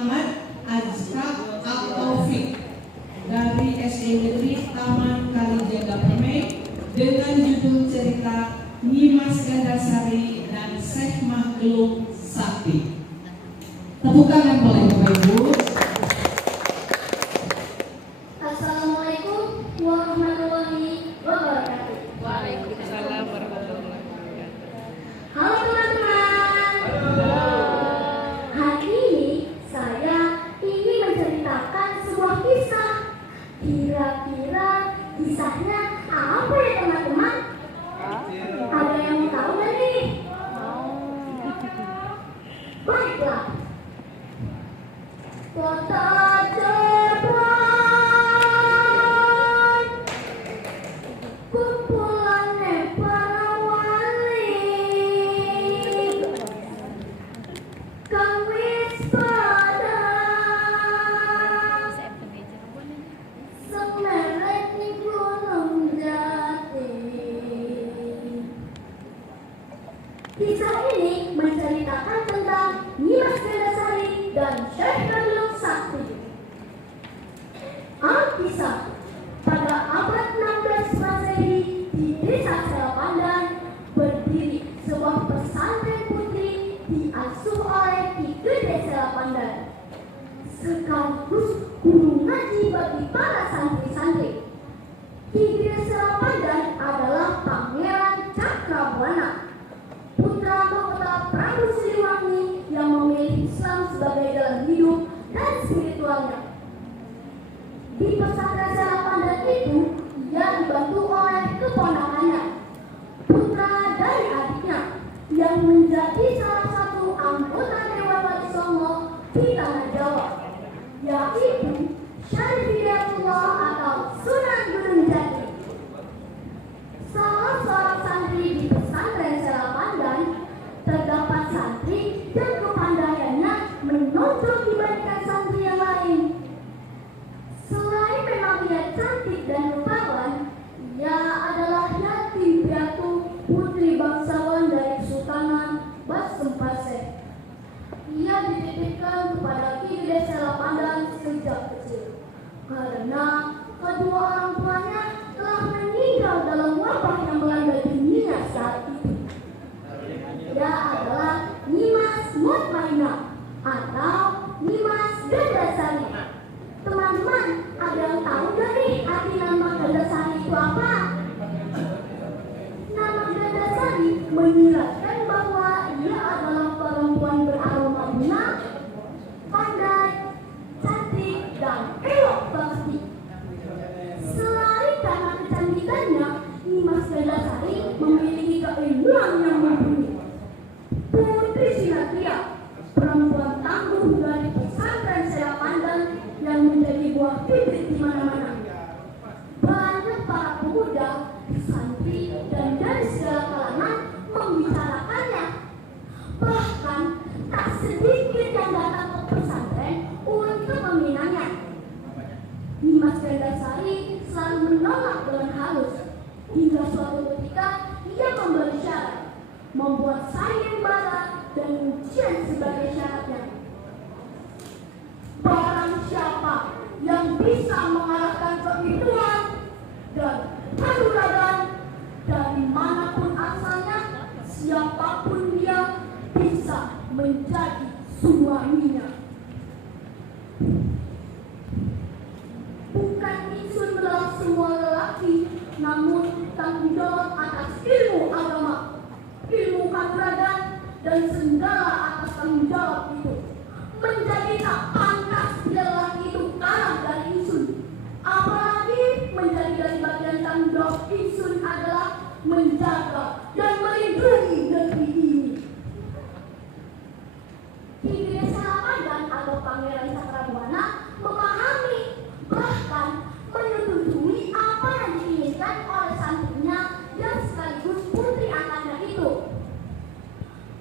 Ahmad Azkak Al-Taufik dari SD Negeri Taman Kalijaga Permai dengan judul cerita Nyimas Gandasari dan Syekh Makhluk Sakti. Tepuk tangan boleh Bapak Ibu. Assalamualaikum warahmatullahi wabarakatuh. Waalaikumsalam warahmatullahi wabarakatuh. Halo teman-teman. Halo. Hari ini saya ingin menceritakan sebuah kisah. Kira-kira kisahnya apa ya teman-teman? Ada yang mau tahu nggak nih? Baiklah. Kota Jepang, kumpulannya para wali, kang wispada, semeret di Gunung Jati. Kisah ini menceritakan tentang Nyimas Gandasari dan Syekh Makhluk Sakti. Alkisah, pada abad 16 Masehi di desa Selapandan berdiri sebuah pesantren putri diasuh oleh Ki Gede Selapandan, sekaligus guru ngaji bagi para santri-santri. Ki Gede Selapandan adalah Pangeran Cakrabuana, putra mahkota Prabu Siliwangi yang memilih Islam sebagai jalan hidup dan spiritualnya. Di pesantren Selapandan itu, ia dibantu oleh keponakannya, putra dari adiknya, yang menjadi salah satu anggota Dewan Wali Songo di Tanah Jawa, yaitu Syarif Hidayatullah atau Sunan Gunung Jati. Salah seorang santri di pesantren Selapandan, terdapat santri dan kepandaiannya menonjol dibandingkan santri yang lain. Selain memang ia cantik dan rupawan, ia adalah Yati Piatu, putri bangsawan dari Kesultanan Basempase. Ia dititipkan kepada Ki Gede Selapandan sejak kecil, karena kedua orang tuanya telah meninggal dalam wabah yang melanda dunia saat itu. Ia adalah Nyimas Mutmainah atau Nyimas Gandasari. Teman-teman, ada yang tahu nggak nih arti nama Gandasari itu apa? Nama Gandasari menyiratkan bahwa ia adalah perempuan beraroma bunga, pandai, cantik, dan elok bakti. Selain karena kecantikannya, Nyimas Gandasari memiliki keilmuan yang mumpuni. Putri Sinatria, perempuan tangguh dari pesantren Selapandan yang menjadi buah bibit di mana-mana. Banyak para pemuda, santri, dan dari segala kalangan membicarakannya. Bahkan tak sedikit yang datang ke pesantren untuk meminangnya. Nyimas Gandasari selalu menolak dengan halus, hingga suatu ketika ia memberi syarat, membuat sayembara dan ujian sebagai syaratnya. Barang siapa yang bisa mengalahkan kepintuan dan kanuragan dari manapun asalnya, siapapun dia bisa menjadi suaminya. Bukan insun melak semua lelaki, namun tanggung jawab atas ilmu agama, ilmu kanuragan, dan segala atas tanggung jawab itu menjadi tak pantas bila lelaki itu kalah dari insun. Apalagi menjadi dari bagian tanggung jawab insun adalah menjaga dan melindungi negeri ini. Ki Gede Selapandan atau Pangeran Cakrabuana memahami, bahkan menyetujui apa yang diinginkan oleh santrinya yang sekaligus putri angkatnya itu.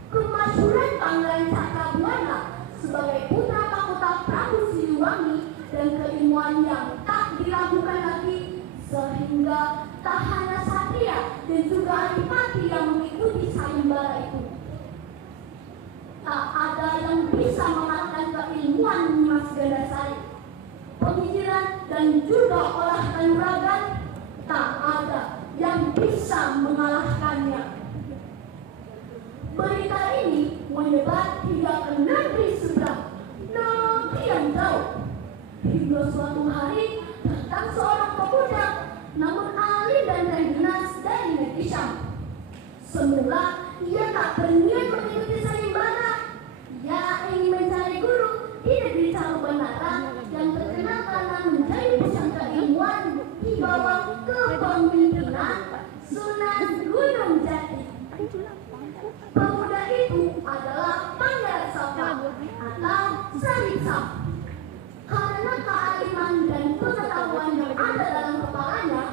Kemasyhuran Pangeran Cakrabuana sebagai putra mahkota Prabu Siliwangi dan keilmuan yang tak diragukan lagi, sehingga tak hanya satria dan juga adipati yang mengikuti sayembara itu. Tak ada yang bisa mengalahkan keilmuan dan juga olah kanuragan, tak ada yang bisa mengalahkannya. Berita ini menyebar hingga ke negeri seberang, negeri yang jauh. Hingga suatu hari datang seorang pemuda, namun alim dan terjenas dari negeri Syam. Semula ia tak berniat mengikuti sayembara. Ia ingin mencari guru di negeri Salubanara yang terkenal karena menjadi pusat keilmuan di bawah kepemimpinan Sunan Gunung Jati. Pemuda itu adalah Pangeran Saka atau Sarip Sam. Karena kealiman dan pengetahuan yang ada dalam kepalanya,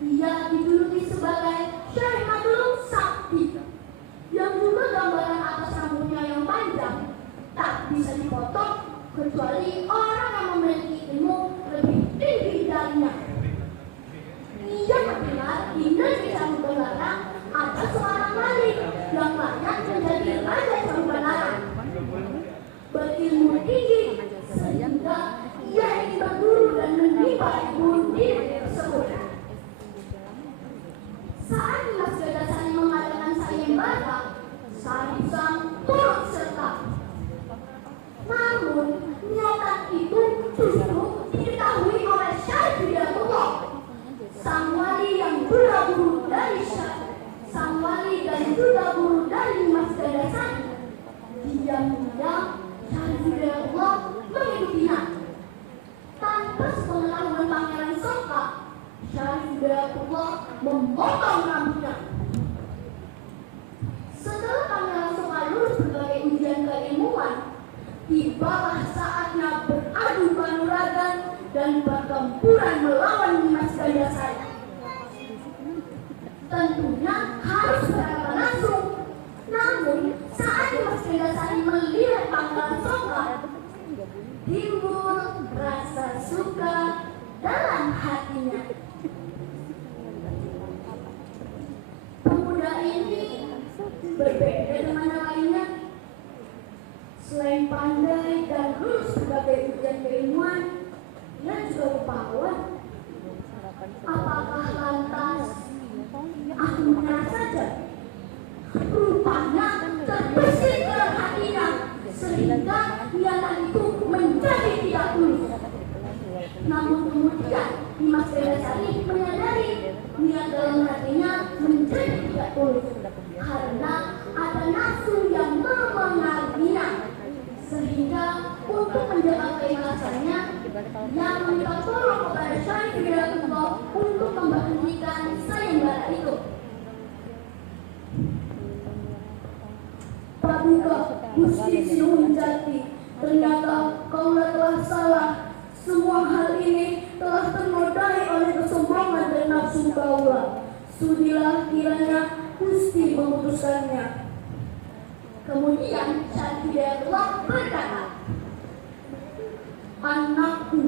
ia dijuluki sebagai Syekh Madulung Sakti, yang juga gambaran atas rambutnya yang panjang tak bisa dipotong kecuali orang yang memiliki ilmu lebih tinggi darinya. Ia mendengar di negeri Salubanara ada seorang wali yang layak menjadi raja Salubanara, berilmu tinggi sehingga ia ingin berguru dan menimba ilmu di negeri tersebut. Saat Dimas Gadasari mengadakan sayembara, Sarip Sam turut serta. Namun, niatan itu justru diketahui oleh Syekh Hidayatullah, sang wali yang juga guru dari sang wali dan juga guru dari Dimas Gadasari. Diam-diam Syekh Hidayatullah mengikutinya. Tanpa sepengetahuan Pangeran Saka, Syekh Hidayatullah memotong rambutnya. Setelah Pangeran Saka lulus berbagai ujian keilmuan, tibalah saatnya beradu kanuragan dan pertempuran melawan Dimas Gadasari. Tentunya harus berhadapan langsung. Namun saat Dimas Gadasari melihat Pangeran Saka, timbul rasa suka dalam hatinya. Pemuda ini berbeda dengan yang lainnya. Selain pandai dan lulus berbagai ujian keilmuan, ia juga rupawan. Apakah lantas aku menyerah saja? Rupanya terbesit dalam hatinya, sehingga niatan itu menjadi tidak tulus. Namun kemudian Dimas Gadasari menyadari niat dalam hatinya menjadi tidak tulus karena ada nafsu yang memengaruhinya, sehingga untuk menjaga keikhlasannya yang meminta tolong kepada Syekh Hidayatullah untuk memberhentikan sayembara itu. Praduga Gusti Sinuhun Jati, ternyata kaulah telah salah. Semua hal ini telah ternodai oleh kesombongan dan nafsu kaulah. Sudilah kiranya Gusti memutuskannya. Kemudian Syekh Hidayatullah berkata, anakku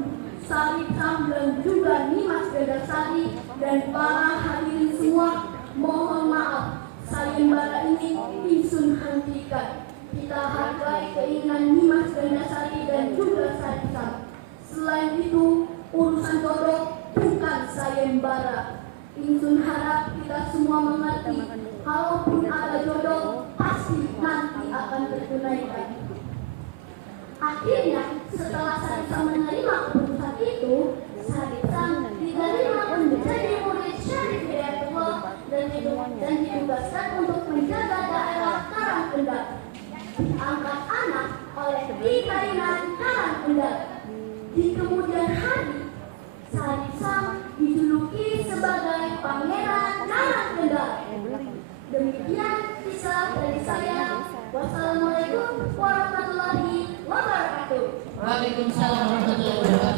Sarip Sam dan juga Dimas Gadasari dan para hadirin semua, mohon maaf, sayembara ini ingsun hentikan. Kita hargai keinginan Dimas Gadasari dan juga Sarip Sam. Selain itu, urusan jodoh bukan sayembara. Ingsun harap kita semua mengerti, kalaupun ada jodoh, pasti nanti akan tertunaikan. Akhirnya, setelah Sarip Sam menerima keputusan itu, Sarip Sam diterima menjadi murid Syekh Hidayatullah dan ditugaskan untuk menjaga daerah Karangkendang. Diangkat anak oleh Ki Kainan Karangkendang. Di kemudian hari, Sarip Sam dijuluki sebagai Pangeran Karangkendang. Demikian kisah dari saya. Wassalamualaikum warahmatullahi wabarakatuh. Waalaikumsalam warahmatullahi wabarakatuh.